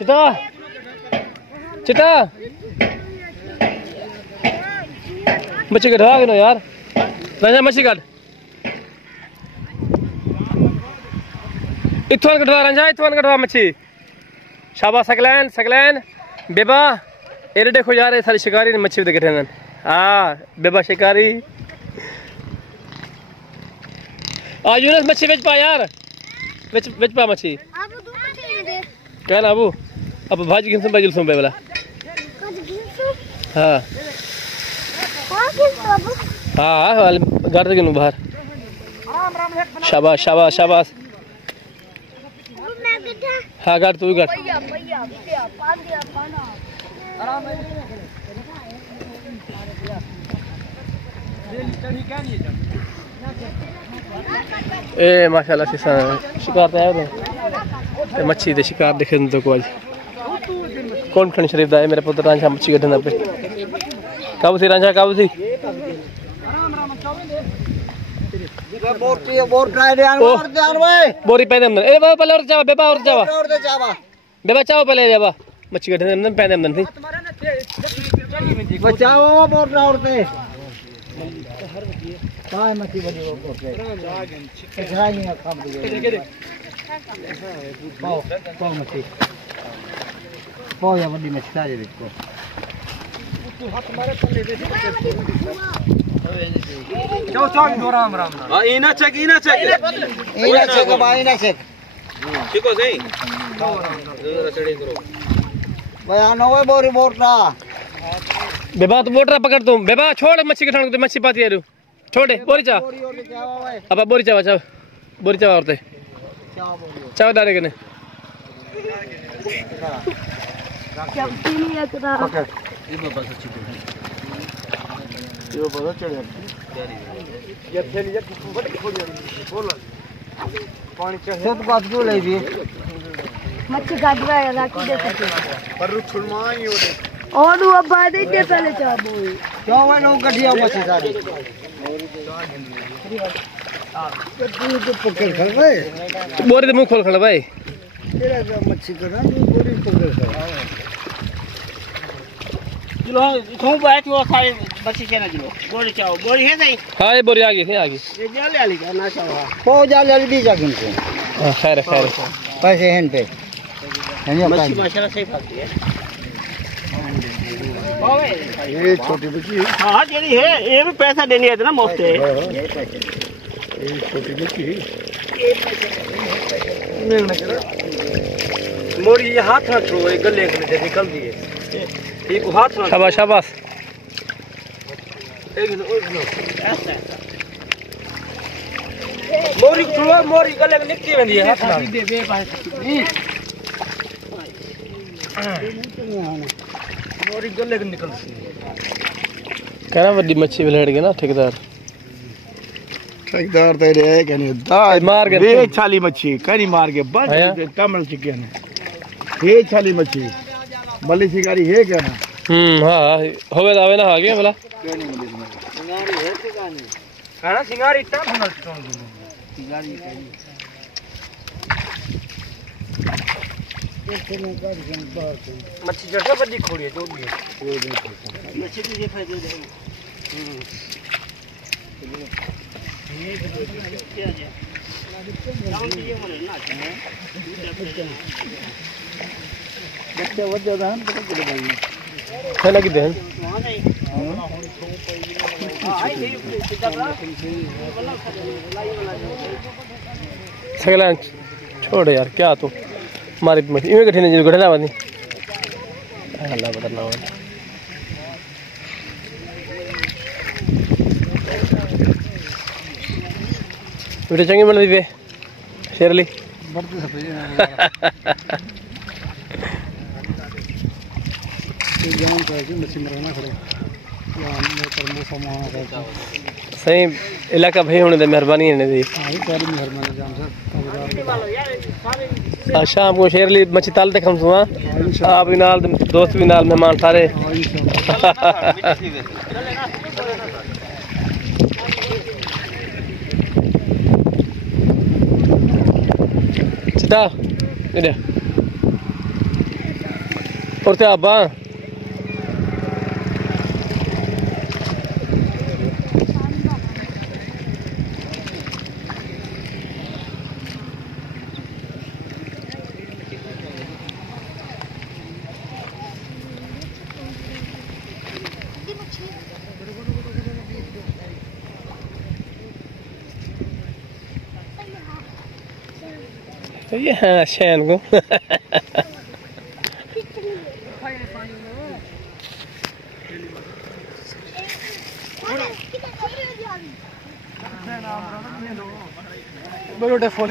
चिता चिता मच्छी कटवा के नो यार राजा मच्छी काट इथवान कटवा रंजा इथवान कटवा मच्छी शाबाश सकलैन सकलैन बेबा एरे देखो यार ये सारी शिकारी ने मच्छी उधर कटे हाँ बेबा शिकारी आज यूनस मच्छी बेच पा यार बेच पा मच्छी क्या ना अबू अब भाजी गिनसुम भाजी सुन बेबला हाँ हाँ गाड़ दे गिनू बाहर शाबाश शाबाश शाबाश हाँ गाड़ तू भी गाड़ ए माशाल्लाह शिकार तो मच्छी दे शिकार देखे तो को आज कौन खन शरीफ दा है मेरा पुत्र रांझा मच्छी कढना पे काबू थी रांझा काबू थी बोरी पैदे अंदर ए बाबा पहले और जावा बेबा और जावा बेबा चाव पहले जावा मच्छी कढने अंदर पैदे अंदर थी बचाओ बोर ना उड़ते काय मच्छी बड़ी वो बोलते जाए नहीं काम दे पाओ मच्छी पाओ या बड़ी मच्छी सारे देखो तू हाथ मारे थले दे चो चो राम राम हां इना चेक भाई ना चेक ठीक हो सही जरा चढ़ी करो बयान होए बोरी मोटरा बेबा तो मोटरा पकड़ तू बेबा छोड़ मच्छी के ठाण मच्छी पाती है छोड़े बोरी चा अब बोरी चावा चाव बोरी चावा औरते चाव डाले के ने क्या तीन या करा पकड़ ये बाबा से चिको ये बाबा चढ़ ये थैली या बड़ खोल बोल पानी चाहिए सब बात जो ले दी मच्छी काटवा है राखी दे पर छुड़माई हो दे और वो बाद दे पहले चाबो क्यों है नो गठिया मच्छी सारी पकड़ खड़ भाई बोरी तो मुंह खोल खड़ भाई तेरा जो मच्छी करा बोरी पकड़ खड़ किलो थों बैठ वो सारे मच्छी के ना किलो बोरी चाओ बोरी है नहीं हां ये बोरी आ गई ये जाले वाली का ना चाओ हो जाले वाली दी जा किनको खैर पैसे हैं पे मच्छी माशाल्लाह सही भागती है ये छोटी मच्छी हां तेरी है ये भी पैसा देनी है ना मुफ्त है ये छोटी मच्छी मोरी ये हाथ ना छो ये गले से निकल दी है ये को हाथ ना शाबाश शाबाश एक ऐसा मोरी छुआ मोरी गले में निकली वेंदी है हाथ ना दे बे मोरी गले के निकलती है कहना बड़ी मच्छी लड़ गई ना ठेकेदार तेरे है क्या नहीं दाई मार के ये छाली मच्छी कहीं मार के बस कमल चिकन ये छाली मच्छी बल्ली शिकारी है क्या ना हां होवे दावे ना आ गया भला सिंगारी है के गानी खाना सिंगारी इतना भनल सिंगारी मच्छी जटा बड़ी खोड़ी है जो भी है मच्छी की फायदे दे क्या है गांव की ये मन ना बच्चे वो जो दान पता चले भाई है लगी देन सगला छोड़ यार क्या तू मारी मत इमे कठिन है गढ़ला वाली अल्लाह बता ना वीडियो चंगी बन दी शेरली बढ़ते सब जान का मशीन रहना खड़े सही इलाका भाई होने दे मेहरबानी है दी मेहरबानी जान सर शाम को शेरली मच्छी ताल तक हम सुना आप भी नाल दोस्त भी नाल मेहमान सारे चिता इधर और ते आबा ये हाँ शैन को बड़े फॉल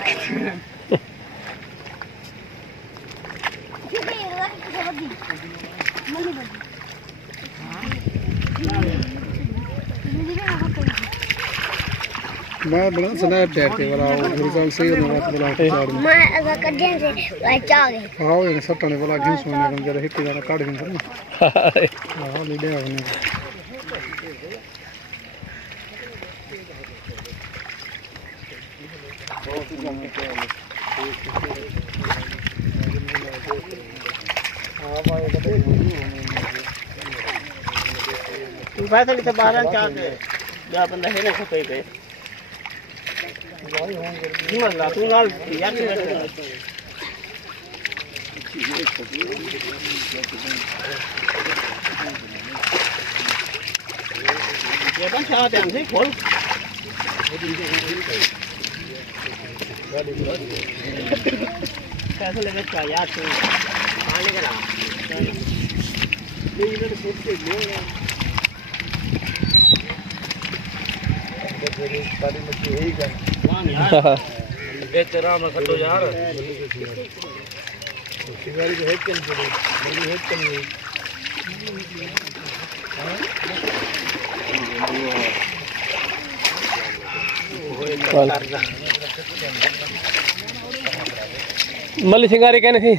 मैं बड़ा स्नैपचैट पे वाला रिजल्ट सही होने वाला बड़ा साइड में मैं ऐसा कर दिया से अच्छा आ गए हां ये सट्टाने वाला गिन सोने का जरा हिट जाना काट गिन ना हां ले दे आपने हां भाई तू पैसे ले 12 चार दे या बंदा है ना खपे पे निमला तू नाल यार ये बन चाहते हैं से खोल कैसे लगे क्या यार तू पानी का ना ये इधर सोच के ले बड़ी मछली है ही का बेच रहा मैं खटो यार शिकारी को हेड करनी पड़ेगी बड़ी हेड करनी मल्ली सिंगारी कहने थी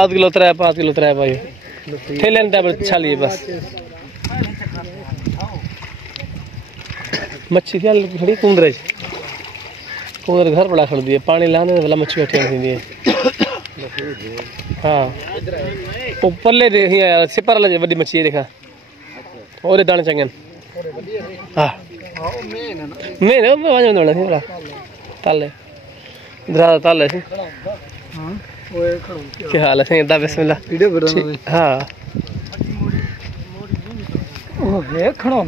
आध किलो 5 किलो भाई ठेले छालिए बस मच्छी क्या खड़ी कुंदरे घर बड़ा खड़ दिए पानी लाने वाला मच्छी बैठी थी हाँ ऊपर ले यार सिपर वाला बड़ी मच्छी है देखा और दाने चंगे हाँ मेन वाला थी ताले इधर ताले से क्या हाल है सही बिस्मिल्लाह हाँ ओ ये खड़ो